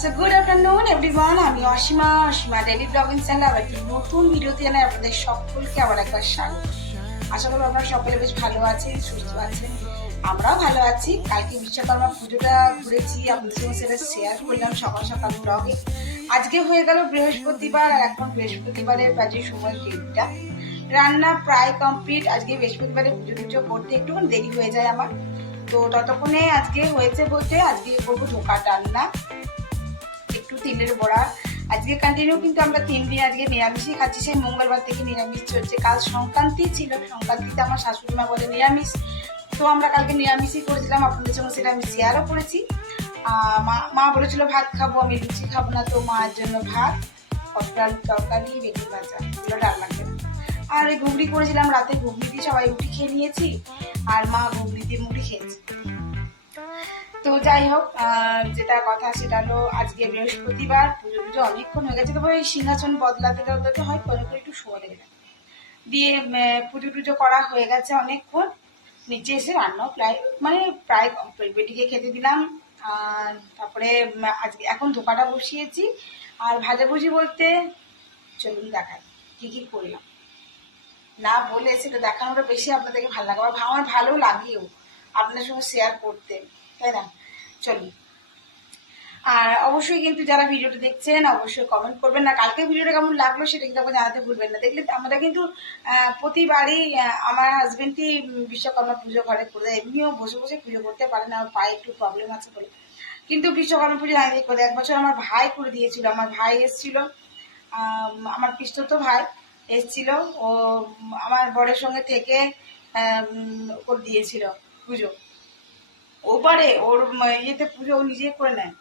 So good afternoon everyone আমি Asima Asima daily blogging channel আবার একটি নতুন ভিডিওতে জানাই আপনাদের সকলকে আবার একবার স্বাগত। আশা করি আপনারা সকলে বেশ ভালো আছেন, সুস্থ আছেন। আমরাও ভালো আছি। কালকে বিশ্বকর্মা পুজোটা ঘুরেছি, আপনাদের সঙ্গে সেটা শেয়ার করলাম সকাল সকাল ব্লগে আজকে হয়ে গেল বৃহস্পতিবার, আর এখন বৃহস্পতিবারের বাজে সময় দেড়টা রান্না প্রায় কমপ্লিট আজকে বৃহস্পতিবারে পুজো টুজো করতে একটুখানি দেরি হয়ে যায় আমার। তো ততক্ষণে আজকে হয়েছে বলতে আজকে করব ধোকার রান্না। একটু তিলের বড়া। আজকে কন্টিনিউ কিন্তু আমরা তিন দিন আজকে নিরামিষই খাচ্ছি। সেই মঙ্গলবার থেকে নিরামিষ চলছে। কাল সংক্রান্তি ছিল। সংক্রান্তিতে আমার শাশুড়ি মা বলে নিরামিষ। তো আমরা কালকে নিরামিষই করেছিলাম। আপনাদের সঙ্গে সেটা আমি শেয়ারও করেছি। মা মা বলেছিল, ভাত খাব, আমি লুচি খাব না। তো মার জন্য ভাত আলুর তরকারি বেগুন ভাজা। এগুলো রান্না করে আর ওই ঘুগনি করেছিলাম রাতে। ঘুগনি দিয়ে সবাই রুটি খেয়ে নিয়েছি। আর মা ঘুগনি দিয়ে মুড়ি খেয়েছে। তো যাই হোক যেটা কথা সেটা হলো আজকে বৃহস্পতিবার পুজো পুজো অনেকক্ষণ হয়ে গেছে, তবে ওই সিংহাসন বদলাতে বদলাতে হয় কোনো করে একটু লেগে যায় দিয়ে পুজো টুজো করা হয়ে গেছে অনেকক্ষণ, নিচে এসে রান্নাও প্রায় মানে প্রায় বেটিকে খেতে দিলাম, আর তারপরে আজকে এখন ধোকাটা বসিয়েছি, আর ভাজাভুজি বলতে চলুন দেখাই, কি কি করলাম। না বলে সেটা দেখানোটা বেশি আপনাদেরকে ভালো লাগে, আমার ভালো লাগেও আপনার সঙ্গে শেয়ার করতে। তাই না? চলুন আর অবশ্যই কিন্তু যারা ভিডিওটা দেখছেন, অবশ্যই কমেন্ট করবেন না। কালকে ভিডিওটা কেমন লাগল সেটা কিন্তু জানাতে ভুলবেন না। দেখলে আমরা কিন্তু প্রতিবারই আমার হাজবেন্ডই বিশ্বকর্মা পুজো করে দেয়। এমনিও বসে বসে পুজো করতে পারে না আমার পায়ে একটু প্রবলেম আছে বলে। কিন্তু বিশ্বকর্মা পুজো আগে করে এক বছর আমার ভাই করে দিয়েছিল, আমার ভাই এসেছিল আমার পিস্তত ভাই এসেছিল, ও, আমার বরের সঙ্গে থেকে করে দিয়েছিল পুজো। ও পারে, ওর ইয়েতে পুজো ও নিজে করে নেয়।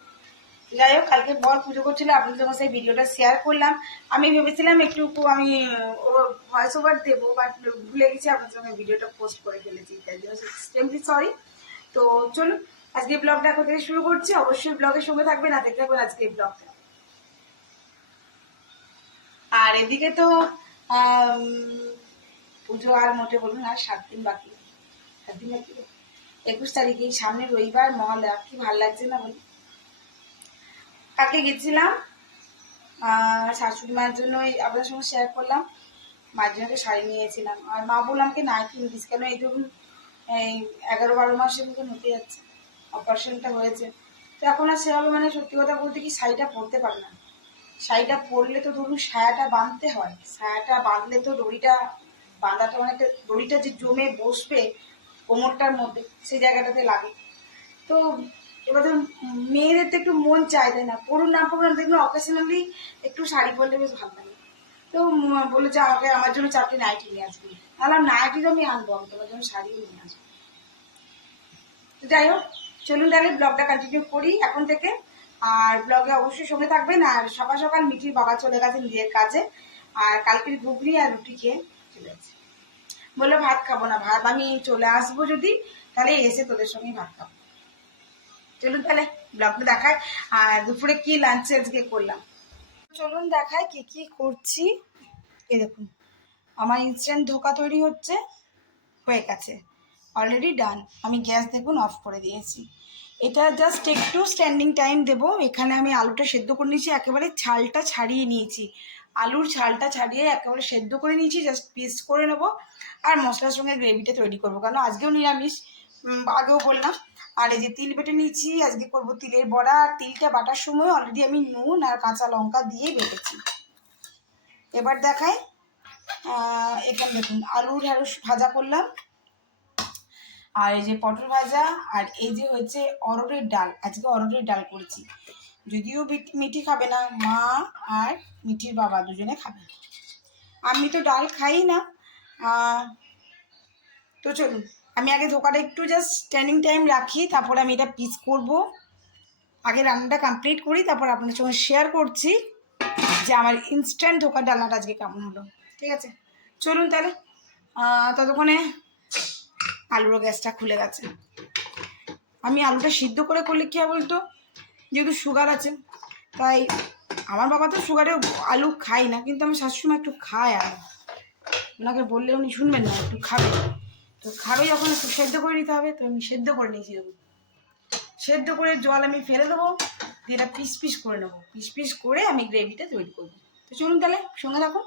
যাই হোক, কালকে বর পুজো করছিল আপনাদের সঙ্গে সেই ভিডিওটা শেয়ার করলাম। আমি ভেবেছিলাম একটু আমি ওর ভয়েস ওভার দেবো বাট ভুলে গেছি আপনাদের সঙ্গে ভিডিওটা পোস্ট করে ফেলেছি, তাই জন্য এক্সট্রিমলি সরি তো চলুন, আজকে ব্লগটা এখন থেকে শুরু করছি। অবশ্যই ব্লগের সঙ্গে থাকবেন আর দেখতে থাকবেন আজকে ব্লগটা আর এদিকে তো পুজো আর মোটে বলুন আর সাত দিন বাকি। সাত দিন বাকি। একুশ তারিখে সামনে রবিবার, মহালয়া। কি ভালো লাগছে না বলি? কাকে গেছিলাম শাশুড়ি মায়ের জন্য আপনার সঙ্গে শেয়ার করলাম। মায়ের জন্য শাড়ি নিয়েছিলাম। আর মা বললাম কি না কিনবিস কেন? এই ধরুন, এই এগারো বারো মাসের মতন হতে যাচ্ছে। অপারেশনটা হয়েছে। তো এখন আর সেভাবে মানে সত্যি কথা বলতে কি শাড়িটা পরতে পারে না। শাড়িটা পরলে তো ধরুন সায়াটা বাঁধতে হয়। সায়াটা বাঁধলে তো দড়িটা, বাঁধাটা মানে দড়িটা যে জমে বসবে কোমরটার মধ্যে সেই জায়গাটাতে লাগে। তো এবার ধরুন মেয়েদের তো একটু মন তাই না। পড়ুন না পড়ুন দেখবেন অকেশনালি একটু শাড়ি পরলে বেশ ভালো লাগে। তো উম, বলেছে আমাকে আমার জন্য চারটি নাইটি নিয়ে আসবি। আলাম নাইটি আমি আনব আমি তোমার জন্য শাড়িও নিয়ে আসব। যাই হোক চলুন তাহলে ব্লগটা কন্টিনিউ করি এখন থেকে। আর ব্লগে অবশ্যই সঙ্গে থাকবেন। আর সকাল সকাল মিঠির বাবা চলে গেছে নিজের কাজে। আর কালকের ঘুগনি আর রুটি খেয়ে চলে গেছে বলল ভাত খাব না, ভাত আমি চলে আসব যদি, তাহলে এসে তোদের সঙ্গে ভাত খাব। চলুন তাহলে, ব্লগটা দেখায়, আর দুপুরে কি লাঞ্চে আজকে করলাম? চলুন দেখায় কি কি করছি। এ দেখুন, আমার ইনস্ট্যান্ট ধোকা তৈরি হচ্ছে, হয়ে গেছে। অলরেডি ডান আমি গ্যাস দেখুন অফ করে দিয়েছি। এটা জাস্ট একটু স্ট্যান্ডিং টাইম দেবো। এখানে আমি আলুটা সেদ্ধ করে নিয়েছি, একেবারে ছালটা ছাড়িয়ে নিয়েছি। আলুর ছালটা ছাড়িয়ে একেবারে সেদ্ধ করে নিয়েছি জাস্ট পিস করে নেব। আর মশলার সঙ্গে গ্রেভিটা তৈরি করব, কারণ আজকেও নিরামিষ আগেও বললাম। আর এই যে তিল বেটে নিয়েছি, আজকে করব তিলের বড়া। আর তিলটা বাটার সময় অলরেডি আমি নুন আর কাঁচা লঙ্কা দিয়ে বেটেছি। এবার দেখাই এখানে দেখুন, আলুর ঢ্যাঁড়স ভাজা করলাম। আর এই যে পটল ভাজা, আর এই যে হচ্ছে অরড়ের ডাল, আজকে অরড়ের ডাল করেছি। যদিও মিঠি খাবে না, মা আর মিঠির বাবা দুজনে খাবে। আমি তো ডাল খাই না। তো চলুন, আমি আগে ধোকাটা একটু জাস্ট স্ট্যান্ডিং টাইম রাখি, তারপরে আমি এটা পিস করব। আগে রান্নাটা কমপ্লিট করি, তারপর আপনার সঙ্গে শেয়ার করছি যে আমার ইনস্ট্যান্ট ধোকার ডালনাটা আজকে কেমন হলো। ঠিক আছে? চলুন তাহলে ততক্ষণে আলুরও গ্যাসটা খুলে গেছে। আমি আলুটা সিদ্ধ করে করলে কী হয় বলতো? যেহেতু সুগার আছে, তাই আমার বাবা তো সুগারে আলু খাই না, কিন্তু আমি শাশুড়ি একটু খাই আর। ওনাকে বললে উনি শুনবেন না, একটু খাবে। তো খাবে যখন, একটু সেদ্ধ করে নিতে হবে, তো আমি সেদ্ধ করে নিয়েছি দেখুন। সেদ্ধ করে জল আমি ফেলে দেবো, দিয়ে এটা পিস পিস করে নেব। পিস পিস করে আমি গ্রেভিটা তৈরি করব। তো চলুন তাহলে, সঙ্গে থাকুন।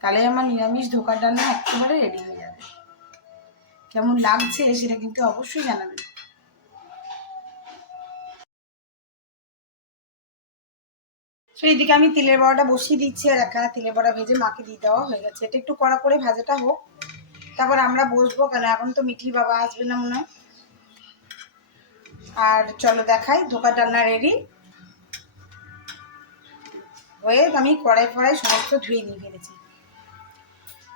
তাহলে আমার নিরামিষ ধোকার ডান্না একেবারে রেডি হয়ে যাবে। কেমন লাগছে সেটা কিন্তু অবশ্যই জানাবে। তো এদিকে আমি তেলের বড়াটা বসিয়ে দিচ্ছি আর একা তেলের বড়া ভেজে মাকে দিয়ে দেওয়া হয়ে গেছে। এটা একটু কড়া করে ভাজাটা হোক, তারপর আমরা বসবো কেন? এখন তো মিঠি বাবা আসবে না মনে হয়। আর চলো দেখাই ধোকা রান্না রেডি হয়ে আমি কড়াই ফড়াই সমস্ত ধুয়ে নিয়ে ফেলেছি।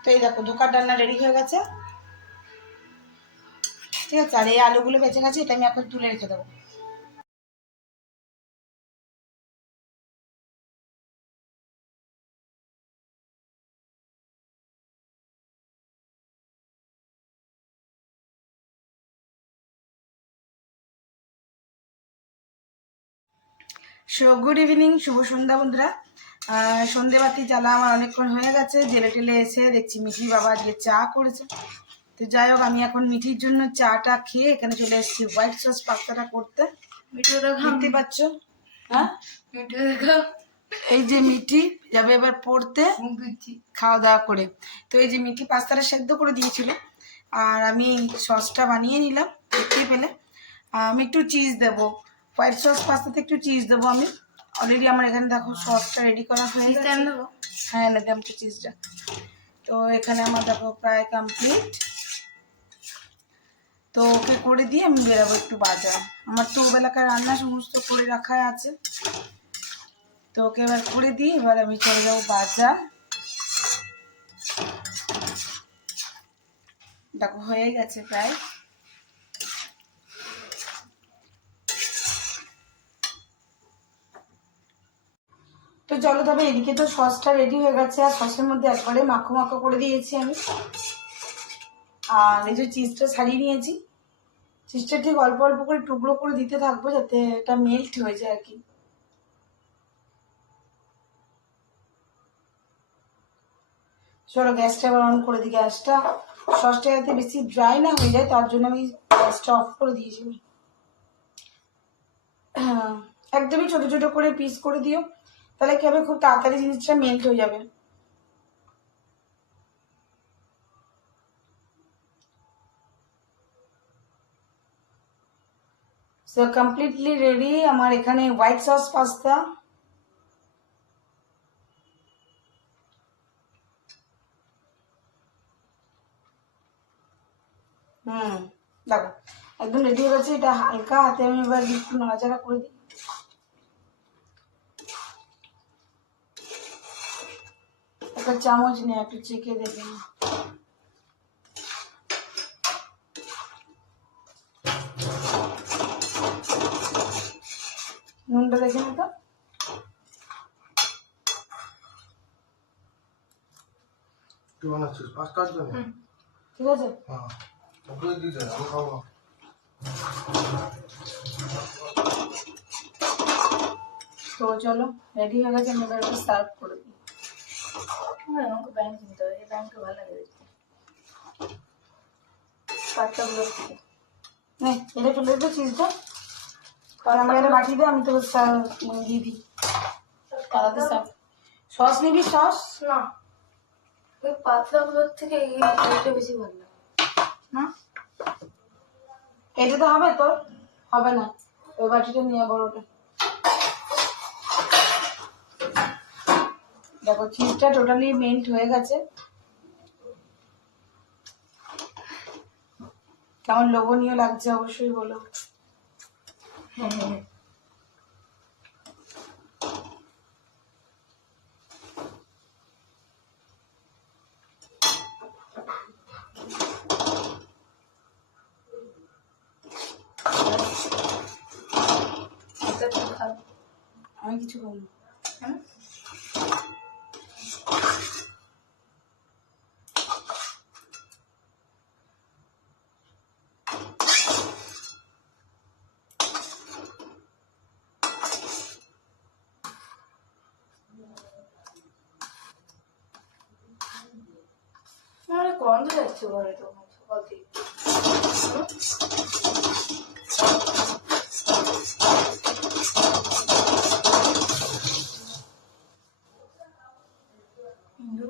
তো এই দেখো ধোকার ডালনা রেডি হয়ে গেছে। ঠিক আছে, আর এই আলুগুলো বেঁচে গেছে, এটা আমি এখন তুলে রেখে দেবো। সো গুড ইভিনিং শুভ সন্ধ্যা বন্ধুরা। সন্ধেবাতি জ্বালা আমার অনেকক্ষণ হয়ে গেছে। জেলে টেলে এসে দেখছি মিঠি বাবা আজকে চা করেছে। তো যাই হোক আমি এখন মিঠির জন্য চাটা খেয়ে এখানে চলে এসেছি। হোয়াইট সস পাস্তাটা করতে। দেখতে পাচ্ছ? হ্যাঁ? এই যে মিঠি যাবে এবার পড়তে। খাওয়া দাওয়া করে। তো এই যে মিঠি পাস্তাটা সেদ্ধ করে দিয়েছিল। আর আমি সসটা বানিয়ে নিলাম দেখতেই পেলে। আমি একটু চিজ দেবো। হোয়াইট সস পাস্তাতে একটু চিজ দেবো আমি। অলরেডি আমার এখানে দেখো সসটা রেডি করা হয়ে গেছে। হ্যাঁ এনে দাম চিজটা তো এখানে আমার দেখো প্রায় কমপ্লিট তো ওকে করে দিয়ে আমি বেরাবো একটু বাজার। আমার তো বেলাকার রান্না সমস্ত করে রাখা আছে। তো ওকে এবার করে দিই এবার আমি চলে যাব বাজার। দেখো হয়ে গেছে প্রায়। তো চলো তবে এদিকে তো সসটা রেডি হয়ে গেছে, আর সসের মধ্যে একবারে মাখো মাখো করে দিয়েছি আমি। আর এই যে চিজটা ছাড়িয়ে নিয়েছি। চিজটা ঠিক অল্প অল্প করে টুকরো করে দিতে থাকব যাতে এটা মেল্ট হয়ে যায় আর কি। চলো গ্যাসটা এবার অন করে দিই, গ্যাসটা। সসটা যাতে বেশি ড্রাই না হয়ে যায়, তার জন্য আমি গ্যাসটা অফ করে দিয়েছি। একদমই ছোট ছোট করে পিস করে দিও। তাহলে কি হবে? খুব তাড়াতাড়ি জিনিসটা মেল্ট হয়ে যাবে। সো কমপ্লিটলি রেডি আমার এখানে হোয়াইট সস পাস্তা হুম, দেখো, একদম রেডি হয়ে গেছে। এটা হালকা হাতে আমি এবার একটু করে দিই। একটা চামচ নিয়ে একটু চেখে দেখুন নুনটা দেখে নি তো তুই বানাচ্ছিস পাঁচটার জন্য ঠিক আছে হ্যাঁ ওকে দিতে আমি খাব তো চলো রেডি হয়ে গেছে আমি এবার একটু সার্ভ করে দিই আমাকে ব্যাংক কিনতে হবে এই ব্যাংকটা ভালো লাগে দেখতে। পাত্তাগুলো নে এটা ফেলে দেবো চিজটা। আর আমার একটা বাটি দে আমি সা- মানে দিয়ে দিই। সস নিবি সস? না। ওই পাতলাগুলোর থেকে বেশি ভালো লাগে। না? এটা তো হবে তোর। হবে না। ওই বাটিটা নিয়ে বড়টা। দেখো চিজটা টোটালি মেল্ট হয়ে গেছে। কেমন লোভনীয় লাগছে অবশ্যই বলো এটা একটু খারাপ আমি কিছু বলব হ্যাঁ আমার গন্ধ যাচ্ছে ঘরে তো সকাল থেকে আমার। আমি তো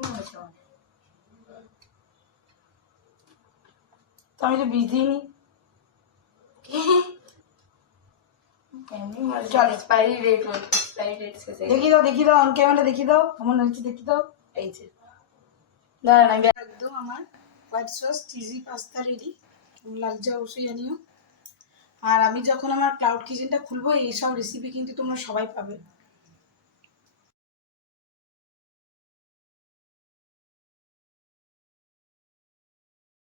শেষ হয়ে দেখি দাও দেখি দাও অন ক্যামেরা দেখি দাও হচ্ছে দেখি দাও এই যে দাঁড়ান একদম আমার white sauce cheesy pasta ready কেমন লাগছে অবশ্যই জানিও। আর আমি যখন আমার ক্লাউড কিচেনটা খুলবো এইসব রেসিপি কিন্তু তোমরা সবাই পাবে।